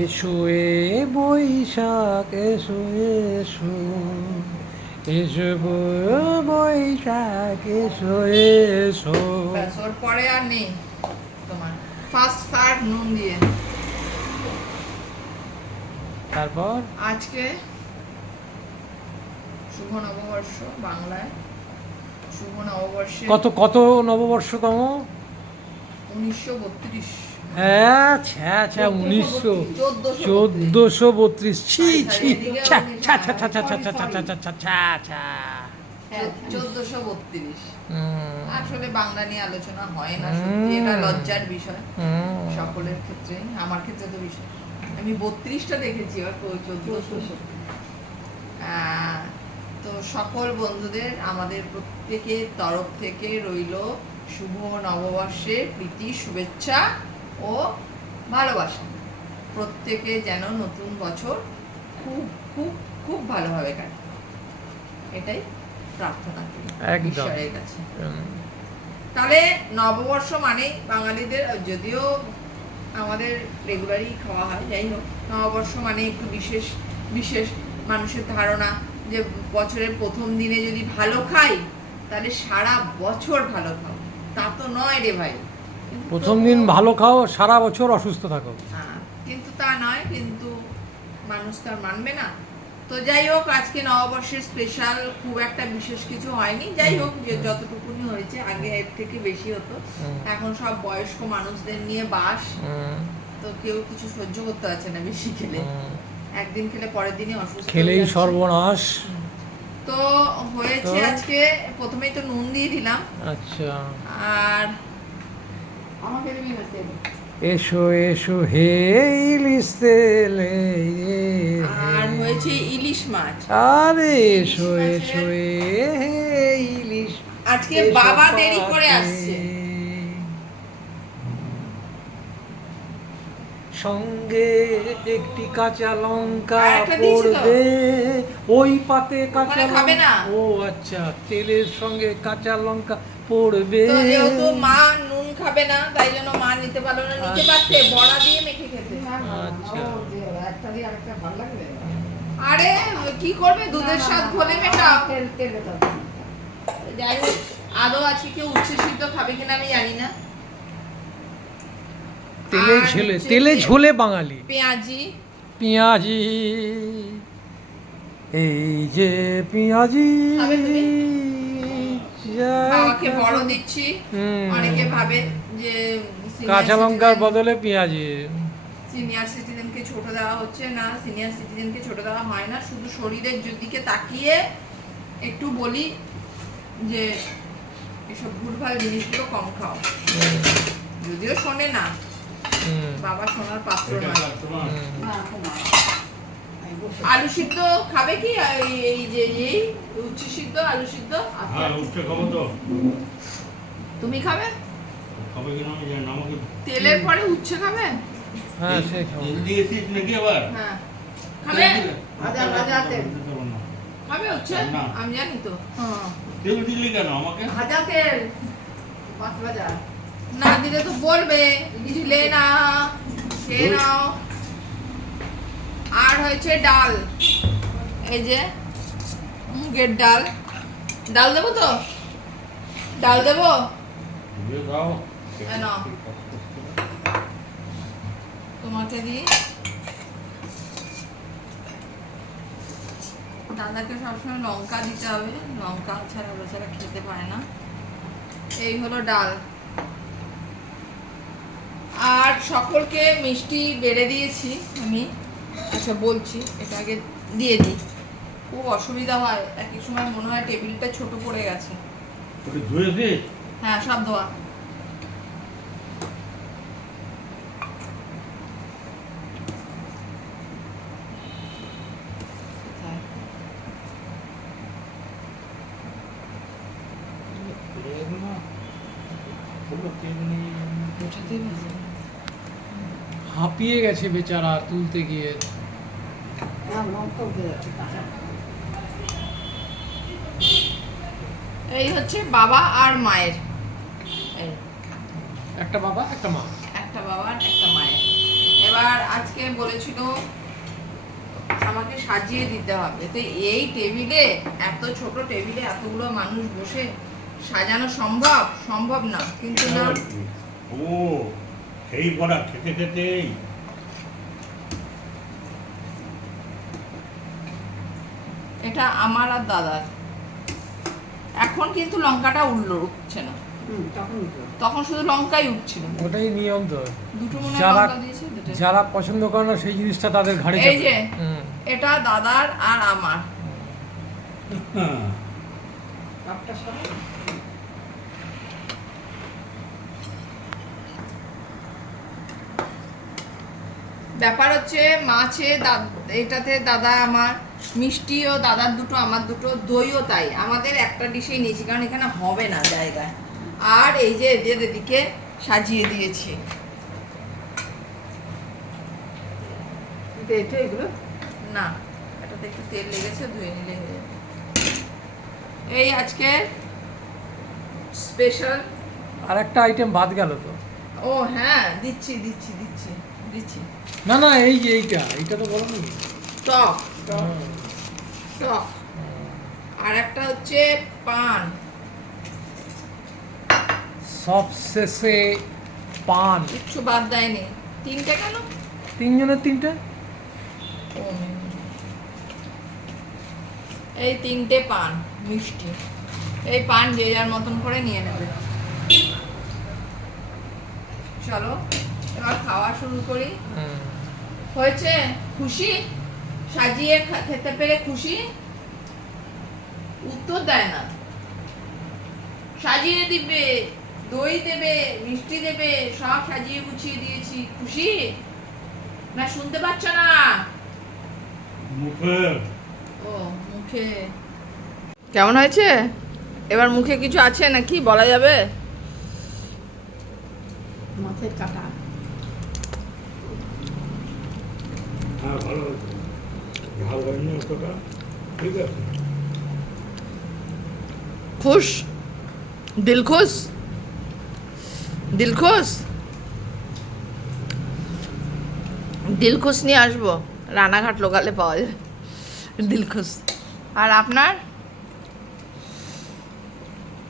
এসো এ বৈশাখ এসো এসো। এসো বৈশাখ এসো এসো। ওর পরে আর নেই তোমার। ফার্স্ট স্টার্ট নুন দিয়ে। তারপর? আজকে শুভ নববর্ষ বাংলায়। শুভ নববর্ষে কত কত নববর্ষতম? উনিশশো বত্রিশ। হ্যাঁ ছ্যা ছ্যা উনিশশো চোদ্দোশো বত্রিশ ছি ছি ছ্যা ছ্যা ছ্যা ছ্যা ছ্যা ছ্যা ছ্যা ছ্যা ছ্যা ছ্যা ছ্যা চোদ্দশো বত্রিশ আসলে বাংলা নিয়ে আলোচনা হয় না সত্যি এটা লজ্জার বিষয় সকলের ক্ষেত্রে আমার ক্ষেত্রে তো বিষয় আমি বত্রিশটা দেখেছি আর চোদ্দশো তো সকল বন্ধুদের আমাদের প্রত্যেকের তরফ থেকে রইল শুভ নববর্ষের প্রীতি শুভেচ্ছা ও ভালোবাসা। প্রত্যেকে যেন নতুন বছর খুব খুব খুব ভালোভাবে কাটে। এটাই প্রার্থনা করি ঈশ্বরের কাছে। তাহলে নববর্ষ মানে বাঙালিদের যদিও আমাদের রেগুলারই খাওয়া হয় যাই হোক নববর্ষ মানে একটু বিশেষ বিশেষ মানুষের ধারণা যে বছরের প্রথম দিনে যদি ভালো খাই তাহলে সারা বছর ভালো খাও তা তো নয় রে ভাই। প্রথম দিন ভালো খাও সারা বছর অসুস্থ থাকো। হ্যাঁ, কিন্তু তা নয় কিন্তু মানুষ তো আর মানবে না। তো যাই হোক আজকে নববর্ষের স্পেশাল খুব একটা বিশেষ কিছু হয়নি। যাই হোক যে যতটুকুনি হয়েছে আগে এর থেকে বেশি হতো। এখন সব বয়স্ক মানুষদের নিয়ে বাস। তো কেউ কিছু সহ্য করতে পারছে না বেশি খেলে। একদিন খেলে পরের দিনই অসুস্থ খেলেই সর্বনাশ। তো হয়েছে আজকে প্রথমেই তো নুন দিয়ে দিলাম। আচ্ছা। আর এসো এসো হে ইলিশ তেলে আর হয়েছে ইলিশ মাছ। আরে এসো এসো হে ইলিশ আজকে বাবা দেরি করে আসছে। সঙ্গে একটি কাঁচা লঙ্কা। পড়বে। ওই পাতে কাঁচা ও আচ্ছা তেলের সঙ্গে কাঁচা লঙ্কা পড়বে। মা খাবে না তাই জন্য মা নিতে পারল না। নিতে পারতে বড়া দিয়ে মেখে খেতে। আচ্ছা। একটা দিয়ে আরেকটা ভালো লাগবে? আরে কি করবে? দুধের স্বাদ মেটাও তেল তেলে যাই হোক আদৌ আজকে কেউ উচ্ছে সিদ্ধ খাবে কিনা আমি জানি না। তেলে ঝোলে তেলে ঝোলে বাঙালি। পেঁয়াজি। পেঁয়াজি। এই যে পেঁয়াজি। বাবাকে বড় দিচ্ছি। অনেকে ভাবে যে কাঁচা লঙ্কার বদলে পেঁয়াজি। সিনিয়র সিটিজেনকে ছোট দেওয়া হচ্ছে না সিনিয়র সিটিজেনকে ছোট দেওয়া হয় না। শুধু শরীরের দিকে তাকিয়ে একটু বলি যে এসব ভুলভাল জিনিসগুলো কম খাও। যদিও শোনে না। বাবা শোনার পাত্র নয় হুম। না তোমার আমি বসে আলু সিদ্ধ খাবে কি? এই যে এই উচ্ছে সিদ্ধ আলু সিদ্ধ? হ্যাঁ উঠছে খাব তো। তুমি খাবে? খাবে কিনা আমি জানি না আমাকে তেলের পরে উচ্ছে খাবে? হ্যাঁ সে খাব। তেল দিয়েছিস নাকি আবার? হ্যাঁ। খাবে? তেল পারব না। খাবে উচ্ছে? আমি জানি তো। হ্যাঁ। তেল দিলি কেন আমাকে? ভাজা তেল। মাছ ভাজা। না দিলে তো বলবে। দিলে না। খেয়ে নাও। আর হয়েছে ডাল। এই যে মুগের ডাল। ডাল দেবো তো? ডাল দেবো। তোমাকে দিই। দাদাকে সবসময় লঙ্কা দিতে হবে। লঙ্কা ছাড়া বেচারা খেতে পারে না। এই হলো ডাল। আর সকলকে মিষ্টি বেড়ে দিয়েছি আমি। আচ্ছা বলছি এটা আগে দিয়ে দিই। খুব অসুবিধা হয় এক এক সময় মনে হয় টেবিলটা ছোট পড়ে গেছে। হ্যাঁ সব দেওয়া হাঁপিয়ে গেছে বেচারা তুলতে গিয়ে হ্যাঁ লঙ্কা উঠে যাচ্ছে কাঁচা এই হচ্ছে বাবা আর মায়ের। একটা বাবা একটা মা। একটা বাবা আর একটা মায়ের। এবার এবার আজকে বলেছিল আমাকে সাজিয়ে দিতে হবে। তো এই টেবিলে এত ছোট টেবিলে এতগুলো মানুষ বসে সাজানো সম্ভব? সম্ভব না। কিন্তু না। ও সেই বড়া খেতে খেতেই এটা আমার আর দাদার। এখন কিন্তু লঙ্কাটা উঠল উঠছে না। তখন শুধু লঙ্কাই উঠছিল। ওটাই নিয়ম তো। দুটো মনে হয় যারা লঙ্কা দিয়েছে যারা পছন্দ করে না সেই জিনিসটা তাদের ঘাড়ে এই যে এটা দাদার আর আমার। ব্যাপার হচ্ছে মাছে এটাতে দাদা আমার। মিষ্টিও দাদার দুটো আমার দুটো দইও তাই। আমাদের একটা ডিশেই নিয়েছি কারণ এখানে হবে না জায়গায়। আর এই যে এদের এদিকে সাজিয়ে দিয়েছি। এটা এটা এগুলো। না এটাতে একটু তেল লেগেছে ধুয়ে নিলে হয়ে যাবে। এই আজকে স্পেশাল আর একটা আইটেম বাদ গেল তো। ও হ্যাঁ দিচ্ছি দিচ্ছি দিচ্ছি দিচ্ছি। না না এই যে এইটা এইটা তো বলো টক টক আর একটা হচ্ছে পান। সবশেষে পান। কিচ্ছু বাদ দেয়নি। তিনটে কেন? তিনজনের তিনটে? এই তিনটে পান মিষ্টি। এই পান যে যার মতন করে নিয়ে নেবে। চলো এবার খাওয়া শুরু করি। হয়েছে? খুশি? সাজিয়ে খেতে পেরে খুশি? উত্তর দেয় না। সাজিয়ে দিবে দই দেবে মিষ্টি দেবে সব সাজিয়ে গুছিয়ে দিয়েছি। খুশি? না শুনতে পাচ্ছ না? মুখে। ও মুখে। কেমন হয়েছে? এবার মুখে কিছু আছে নাকি? বলা যাবে? মাছের কাটা। হ্যাঁ ভালো হয়েছে। খুশ দিল খুশ দিল খুশ দিল খুশ নিয়ে আসব। রানাঘাট লোকালে পাওয়া যায়। দিল খুশ আর আপনার?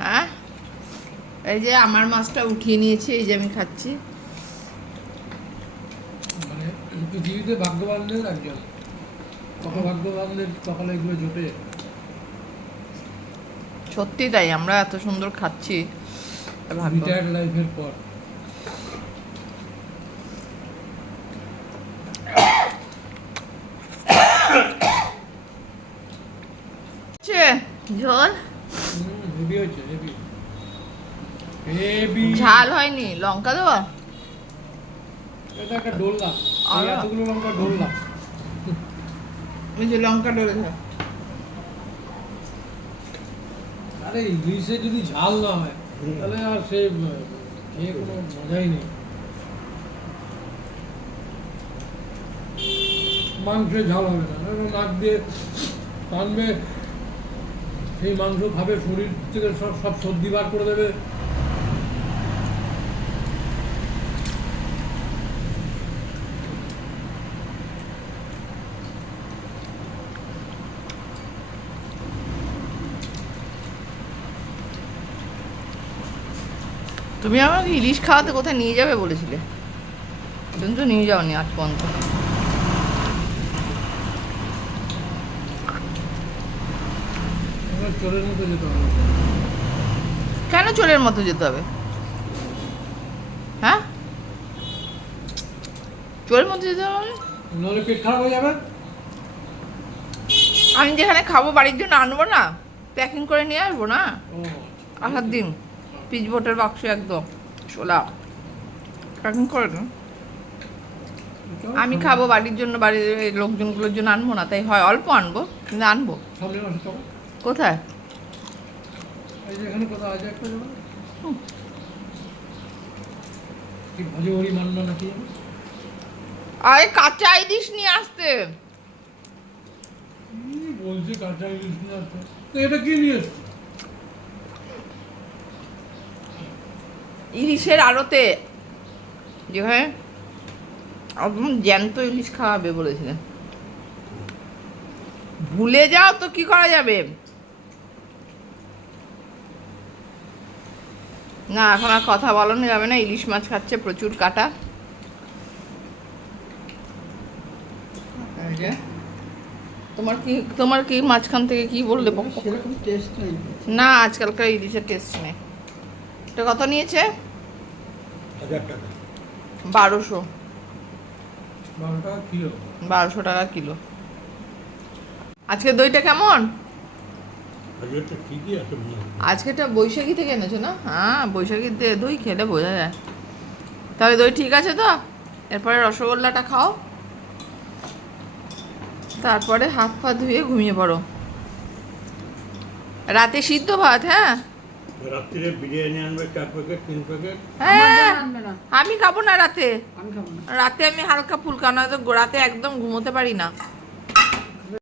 হ্যাঁ? এই যে আমার মাছটা উঠিয়ে নিয়েছি, এই যে আমি খাচ্ছি। মানে পৃথিবীতে ভাগ্যবানদের একজন। এগুলো জোটে। সত্যি তাই আমরা এত সুন্দর খাচ্ছি। রিটায়ার্ড লাইফের পর। ঝোল হেভি হয়েছে হেভি। হেভি। ঝাল হয়নি লঙ্কা দেওয়া এটা একটা ডোলনা। এতগুলো লঙ্কা ডোলনা। যে লঙ্কা ডলে আরে ইংলিশে যদি ঝাল না হয়, তাহলে আর সে খেয়ে কোনো মজাই নেই। মাংসে ঝাল হবে না নাক দিয়ে টানবে, সেই মাংস খাবে, শরীর থেকে সব সব সর্দি বার করে দেবে। তুমি আমাকে ইলিশ খাওয়াতে কোথায় নিয়ে যাবে বলেছিলে? কিন্তু নিয়ে যাওনি আজ পর্যন্ত। কেন চোরের মতো যেতে হবে? হ্যাঁ? চোরের মতো যেতে হবে মানে? পেট খারাপ হয়ে যাবে। আমি যেখানে খাব বাড়ির জন্য আনব না? প্যাকিং করে নিয়ে আসব না? আসার দিন। পিচ বোটের বাক্স একদম। ছোলা। প্যাকিং করে দিন আমি খাব বাড়ির জন্য বাড়ির লোকজনগুলোর জন্য আনব না তাই হয় অল্প আনব কিন্তু আনব। কোথায়? এই যে এখানে কোথাও আছে একটা যাবে কি ভজে হরি মান্না নাকি জানো? আরে কাঁচা ইলিশ নিয়ে আসতে। বলছে কাঁচা ইলিশ নিয়ে আসতে? এটা কি নিয়ে ইলিশের আড়তে। যেখানে একদম জ্যান্ত ইলিশ খাওয়াবে বলেছিলেন। ভুলে যাও তো কি করা যাবে। না এখন আর কথা বলানো যাবে না ইলিশ মাছ খাচ্ছে প্রচুর কাটা। তোমার কি তোমার কি মাঝখান থেকে কি বললে? না আজকালকার ইলিশের টেস্ট নেই। এটা কত নিয়েছে? হাজার টাকা। বারোশো। বারো টাকা কিলো। বারোশো টাকা কিলো। আজকে দইটা কেমন? আজকেটা বৈশাখী থেকে এনেছো না? হ্যাঁ বৈশাখীর দে- দই খেলে বোঝা যায়। তাহলে দই ঠিক আছে তো? এরপরে রসগোল্লাটা খাও। তারপরে হাত পা ধুয়ে ঘুমিয়ে পড়ো। রাতে সিদ্ধ ভাত হ্যাঁ? রাত্রিরে বিরিয়ানি আনবে চার প্যাকেট তিন প্যাকেট হ্যাঁ। আমি খাব না রাতে। আমি খাব না। রাতে আমি হালকা ফুলকা নয়তো রাতে একদম ঘুমোতে পারি না।